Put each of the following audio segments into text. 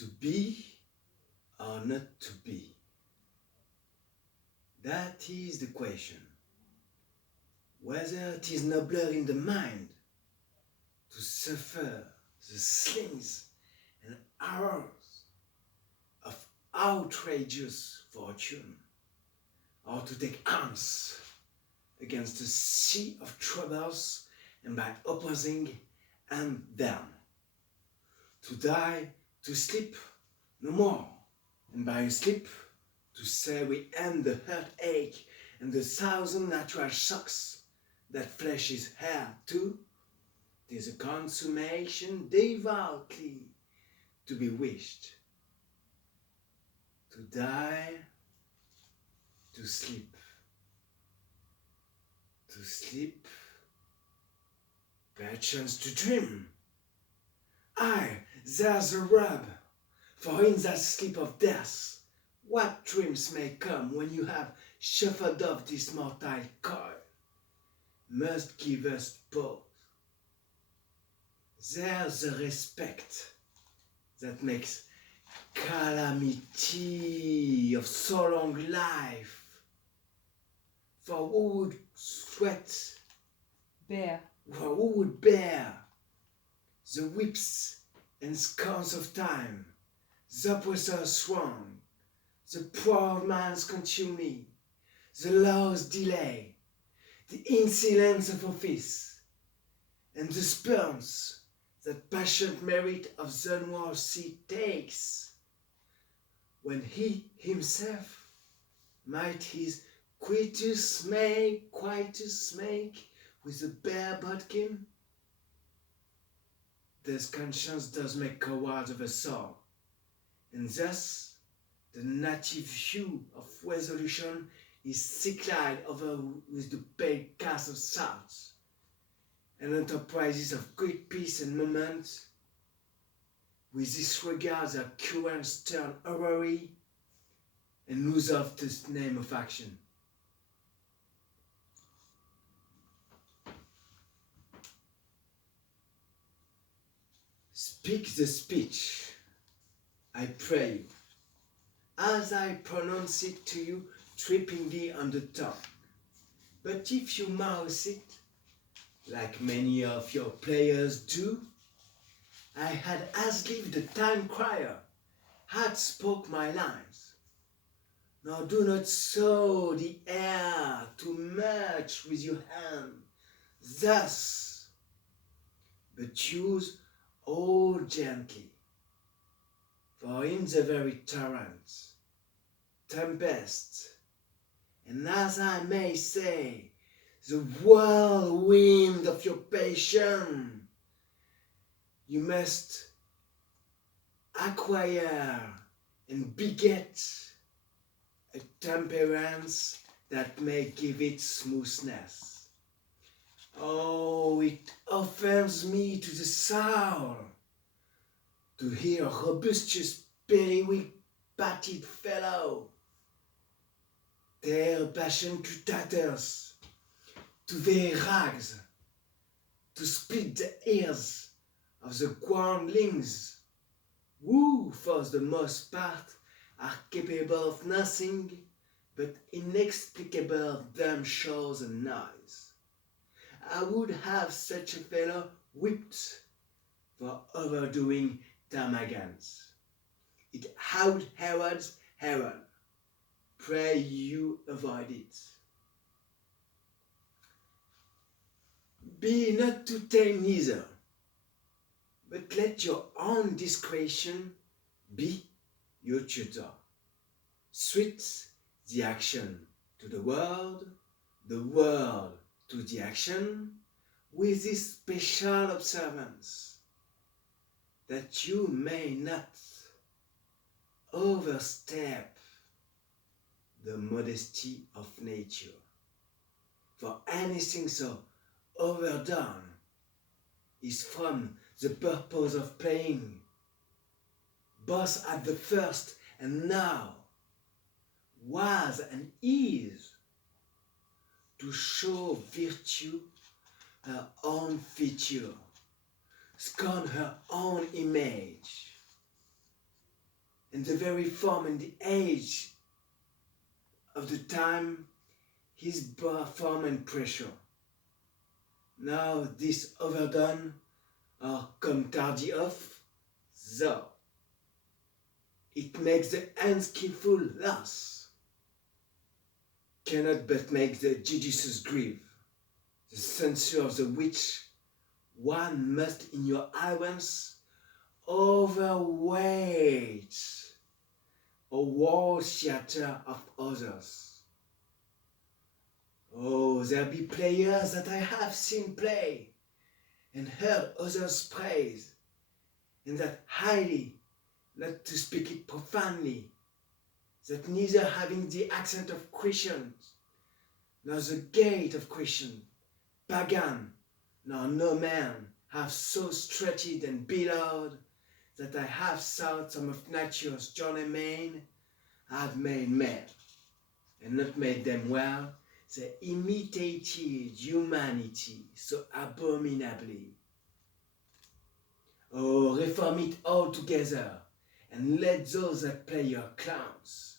To be or not to be? That is the question. Whether it is nobler in the mind to suffer the slings and arrows of outrageous fortune, or to take arms against a sea of troubles and by opposing them, to die, to sleep no more, and by sleep to say we end the heartache and the thousand natural shocks that flesh is heir to. 'Tis a consummation devoutly to be wished. To die, to sleep, perchance to dream. Aye, there's a rub, for in that sleep of death, what dreams may come when you have shuffled off this mortal coil, must give us pause. There's a respect that makes calamity of so long life, for who would bear the whips and scorns of time, the oppressor's wrong, the proud man's contumely, the law's delay, the insolence of office, and the spurns that patient merit of the unworthy takes, when he himself might his quietus make with a bare bodkin? Thus conscience does make cowards of us all, and thus the native hue of resolution is sicklied over with the pale cast of thoughts, and enterprises of quick peace and moment, with disregard their currents turn horary, and lose off the name of action. Speak the speech, I pray you, as I pronounce it to you trippingly on the tongue. But if you mouth it, like many of your players do, I had as lief the time crier had spoke my lines. Now do not sow the air too much with your hand, thus, but use all gently, for in the very torrent, tempest, and as I may say, the whirlwind of your passion, you must acquire and beget a temperance that may give it smoothness. Oh, it offends me to the soul to hear a robustious, periwig-batted fellow tear passion to tatters, to their rags, to split the ears of the groundlings, who, for the most part, are capable of nothing but inexplicable dumb shows and noise. I would have such a fellow whipped for overdoing termagants. It out Herod's Herod. Pray you avoid it. Be not too tame neither, but let your own discretion be your tutor. Suit the action to the word to the action, with this special observance, that you may not overstep the modesty of nature. For anything so overdone is from the purpose of playing, both at the first and now, was and is, to show virtue her own feature, scorn her own image. and the very form and the age of the time, his form and pressure. Now this overdone or come tardy off, so it makes the unskillful loss, cannot but make the judicious grieve, the censure of the which one must in your allowance overweight a war theatre of others. Oh, there be players that I have seen play, and heard others praise, and that highly, not to speak it profanely, that neither having the accent of Christians, nor the gait of Christian, pagan, nor no man have so strutted and bellowed, that I have thought some of nature's journeymen had made men, and not made them well, they imitated humanity so abominably. Oh, reform it altogether, and let those that play your clowns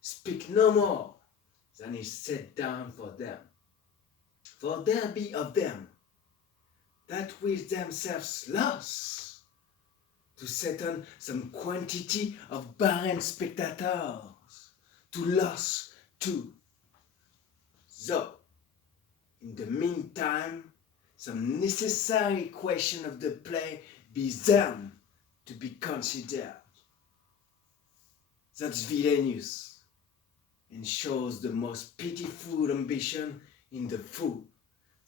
speak no more than is set down for them. For there be of them that with themselves lost, to set on some quantity of barren spectators, to loss too. So, in the meantime, some necessary question of the play be then to be considered. That's villainous, and shows the most pitiful ambition in the fool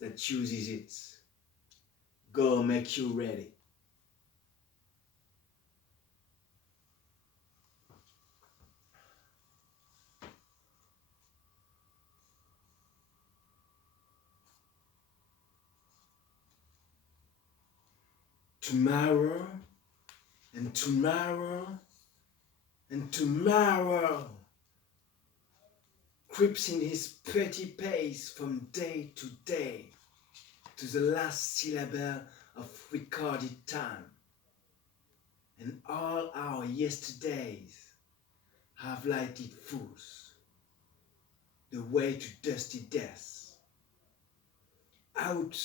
that uses it. Go make you ready. Tomorrow, and tomorrow, and tomorrow creeps in his petty pace from day to day to the last syllable of recorded time, and all our yesterdays have lighted fools the way to dusty death. Out,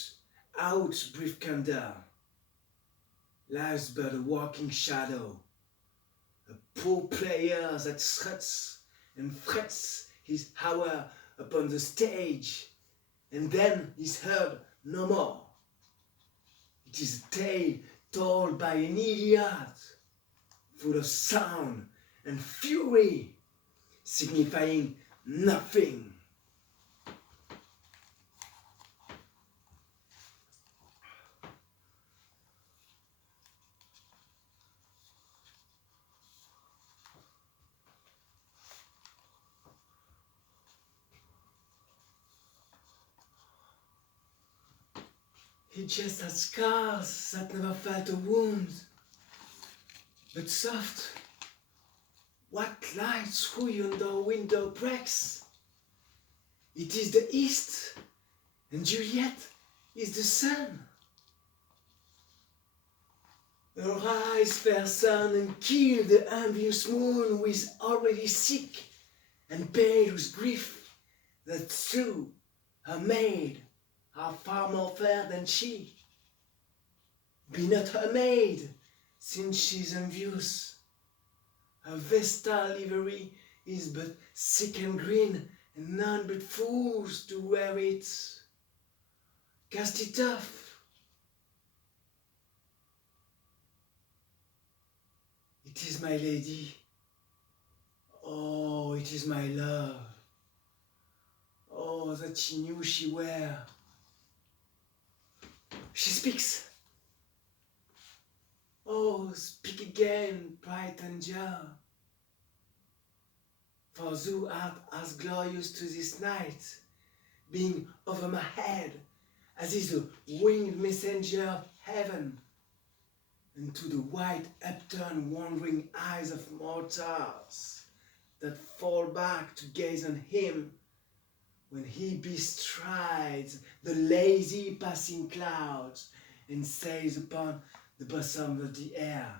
brief candor, lies but a walking shadow, a poor player that struts and frets his hour upon the stage, and then is heard no more. It is a tale told by an idiot, full of sound and fury, signifying nothing. He just had scars that never felt a wound, but soft, what light through yonder window breaks? It is the east, and Juliet is the sun. Arise, fair sun, and kill the envious moon who is already sick and pale with grief, that through her maid are far more fair than she. Be not her maid, since she's envious. Her vestal livery is but sick and green, and none but fools do wear it. Cast it off. It is my lady. Oh, it is my love. Oh, that she knew she were. She speaks. Oh, speak again, bright angel. For thou art as glorious to this night, being over my head, as is the winged messenger of heaven, and to the white upturned wandering eyes of mortals that fall back to gaze on him when he bestrides the lazy passing clouds and sails upon the bosom of the air.